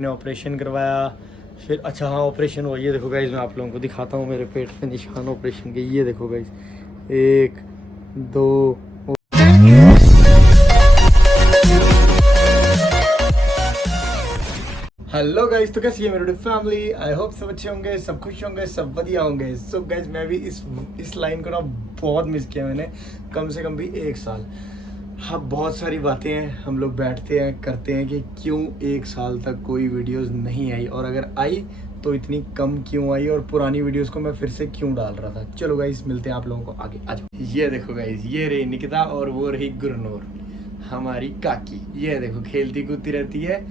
ने ऑपरेशन करवाया। फिर अच्छा हाँ ऑपरेशन हुआ, ये देखो गाइस मैं आप लोगों को दिखाता हूँ मेरे पेट पे निशान ऑपरेशन के। ये देखो गाइस, 1 2। हेलो गाइस, तो कैसी है मेरी फैमिली? आई होप सब अच्छे होंगे, सब खुश होंगे, सब बढ़िया होंगे। सो गाइस मैं भी इस लाइन को ना बहुत मिस किया मैंने, कम से कम भी 1 साल। हाँ बहुत सारी बातें हैं, हम लोग बैठते हैं करते हैं कि क्यों 1 साल तक कोई वीडियोस नहीं आई, और अगर आई तो इतनी कम क्यों आई, और पुरानी वीडियोस को मैं फिर से क्यों डाल रहा था। चलो गाइस मिलते हैं आप लोगों को आगे। आ जाओ। ये देखो गाइस, ये रही निकिता और वो रही गुरनूर, हमारी काकी। ये देखो खेलती कूदती रहती है।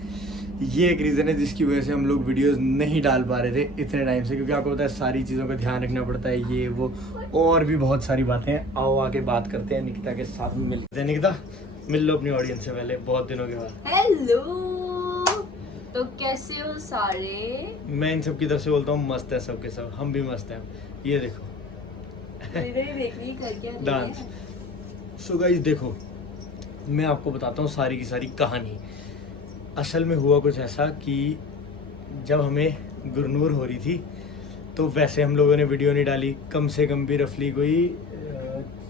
ये एक रीज़न है जिसकी वजह से हम लोग वीडियोस नहीं डाल पा रहे थे इतने टाइम से, क्योंकि आपको पता है सारी चीज़ों का ध्यान रखना पड़ता है, ये वो और भी बहुत सारी बातें हैं। आओ आके बात करते हैं निकिता के साथ में। मिलते हैं निकिता, मिल लो अपनी ऑडियंस से पहले, बहुत दिनों के बाद। हेलो, तो कैसे हो सारे? मैं इन सब की तरफ से बोलता हूँ मस्त है सबके सब, हम भी मस्त हैं। ये देखो डांस। सो गाइस देखो, मैं आपको बताता हूँ सारी की सारी कहानी। असल में हुआ कुछ ऐसा कि जब हमें गुरनूर हो रही थी तो वैसे हम लोगों ने वीडियो नहीं डाली, कम से कम भी रफली कोई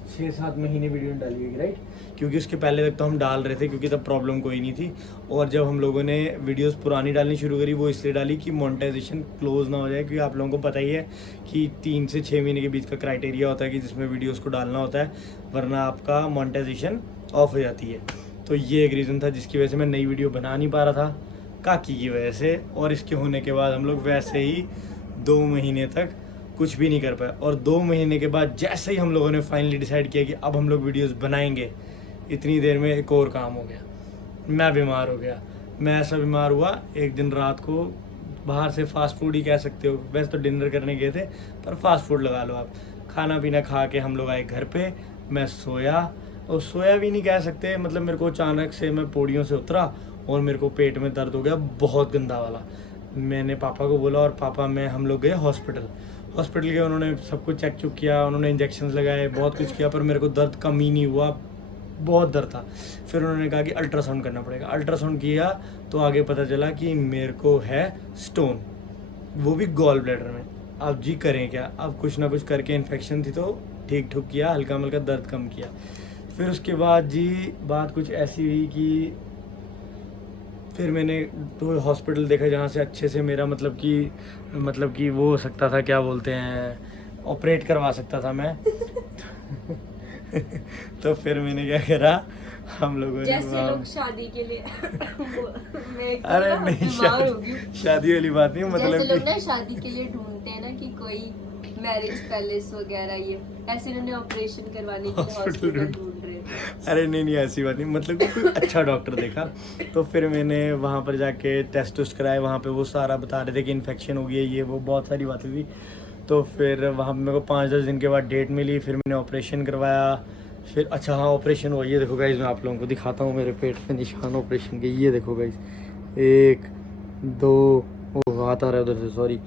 6-7 महीने वीडियो नहीं डाली होगी, राइट? क्योंकि उसके पहले तक तो हम डाल रहे थे, क्योंकि तब प्रॉब्लम कोई नहीं थी। और जब हम लोगों ने वीडियोस पुरानी डालनी शुरू करी, वो इसलिए डाली कि मोनेटाइजेशन क्लोज ना हो जाए, क्योंकि आप लोगों को पता ही है कि 3 से 6 महीने के बीच का क्राइटेरिया होता है कि जिसमें वीडियोज़ को डालना होता है, वरना आपका मोनेटाइजेशन ऑफ हो जाती है। तो ये एक रीज़न था जिसकी वजह से मैं नई वीडियो बना नहीं पा रहा था, काकी की वजह से। और इसके होने के बाद हम लोग वैसे ही 2 महीने तक कुछ भी नहीं कर पाए। और 2 महीने के बाद जैसे ही हम लोगों ने फाइनली डिसाइड किया कि अब हम लोग वीडियोस बनाएंगे, इतनी देर में एक और काम हो गया, मैं बीमार हो गया। मैं ऐसा बीमार हुआ, एक दिन रात को बाहर से फास्ट फूड ही कह सकते हो, वैसे तो डिनर करने गए थे पर फास्ट फूड लगा लो आप, खाना पीना खा के हम लोग आए घर पे। मैं सोया, और सोया भी नहीं कह सकते, मतलब मेरे को अचानक से मैं पौड़ियों से उतरा और मेरे को पेट में दर्द हो गया बहुत गंदा वाला। मैंने पापा को बोला और पापा मैं हम लोग गए हॉस्पिटल के। उन्होंने सब कुछ चेक चुक किया, उन्होंने इंजेक्शन लगाए, बहुत कुछ किया, पर मेरे को दर्द कम ही नहीं हुआ, बहुत दर्द था। फिर उन्होंने कहा कि अल्ट्रासाउंड करना पड़ेगा। अल्ट्रासाउंड किया तो आगे पता चला कि मेरे को है स्टोन, वो भी गॉल ब्लैडर में। अब जी करें क्या, अब कुछ ना कुछ करके, इन्फेक्शन थी तो ठीक ठुक किया, हल्का हल्का दर्द कम किया। फिर उसके बाद जी बात कुछ ऐसी हुई कि फिर मैंने तो हॉस्पिटल देखा जहाँ से अच्छे से मेरा मतलब कि वो हो सकता था, क्या बोलते हैं, ऑपरेट करवा सकता था मैं। तो फिर मैंने क्या करा, हम लोगों ने जैसे लोग शादी के लिए मैं अरे नहीं, शादी वाली बात नहीं, मतलब जैसे लोग ना शादी के लिए ढूंढते हैं ना कि कोई मैरिज पैलेस वगैरह, ये ऐसे इन्होंने ऑपरेशन करवाने के लिए हॉस्पिटल ढूंढ रहे हैं। अरे नहीं ऐसी बात नहीं, मतलब कि कोई अच्छा डॉक्टर देखा। तो फिर मैंने वहाँ पर जाके टेस्ट कराए, वहाँ पे वो सारा बता रहे थे कि इन्फेक्शन हो गई है, ये वो बहुत सारी बातें थी। तो फिर वहाँ मेरे को 5-10 दिन के बाद डेट मिली, फिर मैंने ऑपरेशन करवाया। फिर अच्छा हाँ ऑपरेशन हुआ, ये देखो गाइस मैं आप लोगों को दिखाता हूँ मेरे पेट पे निशान ऑपरेशन के। ये देखो गाइस, 1 2, वो हाथ आ रहा है उधर से, सॉरी,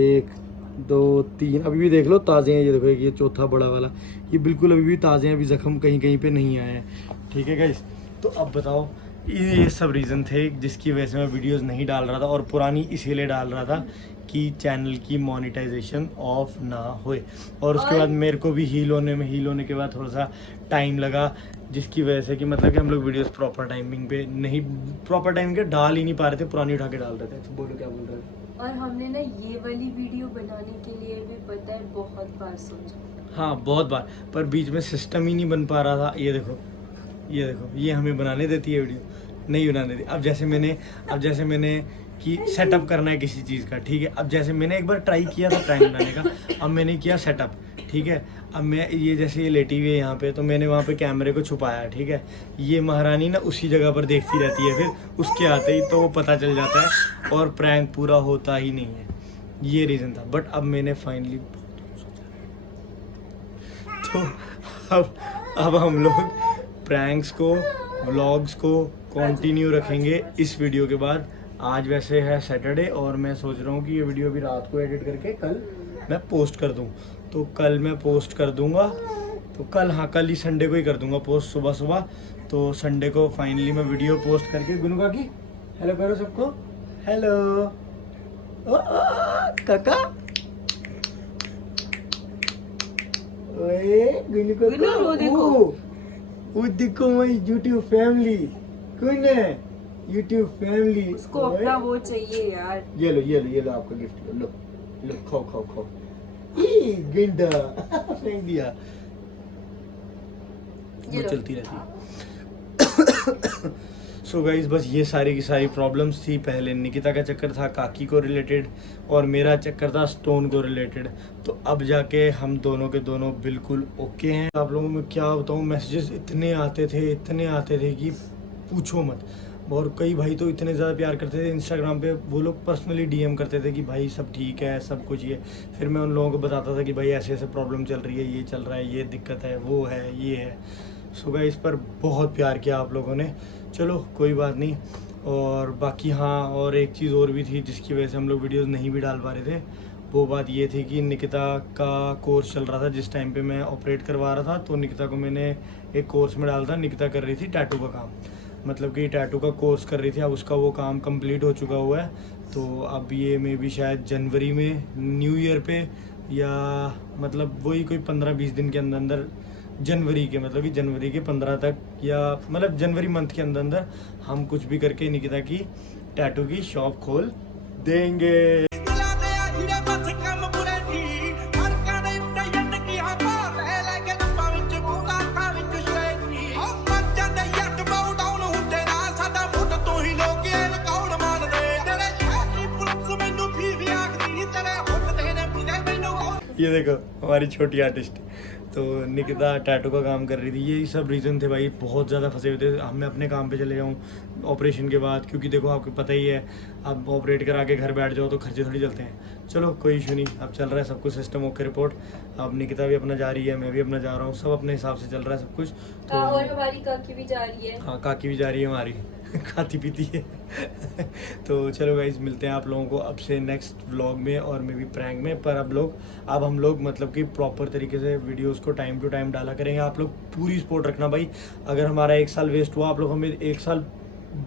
1 2 3, अभी भी देख लो ताज़े हैं। ये देखो ये चौथा बड़ा वाला, ये बिल्कुल अभी भी ताज़े हैं, अभी ज़ख्म कहीं कहीं पे नहीं आए हैं, ठीक है गाइस? तो अब बताओ, ये सब रीज़न थे जिसकी वजह से मैं वीडियोस नहीं डाल रहा था, और पुरानी इसीलिए डाल रहा था कि चैनल की मोनेटाइजेशन ऑफ ना होए। और उसके बाद मेरे को भी हील होने के बाद थोड़ा सा टाइम लगा, जिसकी वजह से कि मतलब कि हम लोग वीडियोस प्रॉपर टाइमिंग पे नहीं, प्रॉपर टाइमिंग के डाल ही नहीं पा रहे थे, पुरानी उठा के डाल रहे थे। तो बोलो क्या बोल रहे थे? और हमने ना ये वाली वीडियो बनाने के लिए भी पता है बहुत बार सोचा। हाँ बहुत बार, पर बीच में सिस्टम ही नहीं बन पा रहा था। ये देखो ये हमें बनाने देती है वीडियो, नहीं बनाने देती। अब जैसे मैंने कि सेटअप करना है किसी चीज़ का, ठीक है? अब जैसे मैंने एक बार ट्राई किया था प्रैंक बनाने का, अब मैंने किया सेटअप, ठीक है? अब मैं ये जैसे ये लेटी हुई है यहाँ पे, तो मैंने वहाँ पे कैमरे को छुपाया, ठीक है? ये महारानी ना उसी जगह पर देखती रहती है, फिर उसके आते ही तो वो पता चल जाता है और प्रैंक पूरा होता ही नहीं है। ये रीज़न था। बट अब मैंने फाइनली तो अब हम लोग प्रैंक्स को, व्लॉग्स को कंटिन्यू रखेंगे इस वीडियो के बाद। आज वैसे है सैटरडे, और मैं सोच रहा हूँ कि ये वीडियो भी रात को एडिट करके कल मैं पोस्ट कर दूँ। तो कल मैं पोस्ट कर दूँगा, तो कल, हाँ कल ही संडे को ही कर दूँगा पोस्ट सुबह। तो संडे को फाइनली मैं वीडियो पोस्ट करके, गुनू काकी हेलो करो सबको, हेलो काका ओए गुनू को गुनू, वो देखो। वो देखो माय YouTube फैमिली कौन है YouTube फैमिली उसको अपना वो चाहिए यार। ये लो आपका गिफ्ट लो लो खाओ ई गेंडा फेंक दिया ये वो लो। चलती रहती सो गाइज बस ये सारी की सारी प्रॉब्लम्स थी। पहले निकिता का चक्कर था काकी को रिलेटेड और मेरा चक्कर था स्टोन को रिलेटेड। तो अब जाके हम दोनों के दोनों बिल्कुल ओके हैं। आप लोगों में क्या बताऊँ, मैसेजेस इतने आते थे कि पूछो मत। और कई भाई तो इतने ज़्यादा प्यार करते थे इंस्टाग्राम पे, वो लोग पर्सनली डीएम करते थे कि भाई सब ठीक है सब कुछ ये। फिर मैं उन लोगों को बताता था कि भाई ऐसे ऐसे प्रॉब्लम चल रही है, ये चल रहा है, ये दिक्कत है, वो है, ये है। सो गाइस इस पर बहुत प्यार किया आप लोगों ने, चलो कोई बात नहीं। और बाकी हाँ, और एक चीज़ और भी थी जिसकी वजह से हम लोग वीडियोस नहीं भी डाल पा रहे थे। वो बात ये थी कि निकिता का कोर्स चल रहा था जिस टाइम पे मैं ऑपरेट करवा रहा था। तो निकिता को मैंने एक कोर्स में डाला था। निकिता कर रही थी टैटू का काम, मतलब कि टैटू का कोर्स कर रही थी। अब उसका वो काम कंप्लीट हो चुका हुआ है। तो अब ये मे भी शायद जनवरी में न्यू ईयर पे, या मतलब वही कोई 15-20 दिन के अंदर जनवरी के, मतलब कि जनवरी के 15 तक, या मतलब जनवरी मंथ के अंदर हम कुछ भी करके निकिता की टैटू की शॉप खोल देंगे। ये देखो हमारी छोटी आर्टिस्ट। तो निकिता टैटू का काम कर रही थी। यही सब रीज़न थे भाई, बहुत ज़्यादा फंसे हुए थे। अब मैं अपने काम पे चले जाऊँ ऑपरेशन के बाद, क्योंकि देखो आपको पता ही है अब ऑपरेट करा के घर बैठ जाओ तो खर्चे थोड़ी चलते हैं। चलो कोई इशू नहीं, अब चल रहा है सब कुछ सिस्टम ओके रिपोर्ट। अब निकिता भी अपना जा रही है, मैं भी अपना जा रहा हूँ, सब अपने हिसाब से चल रहा है सब कुछ। तो और हमारी काकी भी जा रही है। हाँ काकी भी जा रही है हमारी खाती पीती है तो चलो गाइज मिलते हैं आप लोगों को अब से नेक्स्ट व्लॉग में और मे भी प्रैंक में। पर अब हम लोग मतलब कि प्रॉपर तरीके से वीडियोस को टाइम टू टाइम डाला करेंगे। आप लोग पूरी सपोर्ट रखना भाई। अगर हमारा 1 साल वेस्ट हुआ, आप लोग हमें 1 साल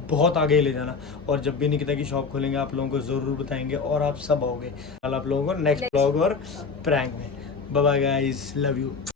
बहुत आगे ले जाना। और जब भी निकिता की शॉप खोलेंगे आप लोगों को ज़रूर बताएंगे और आप सब आओगे। कल आप लोगों को नेक्स्ट व्लॉग और प्रैंक में। Bye bye guys, love you.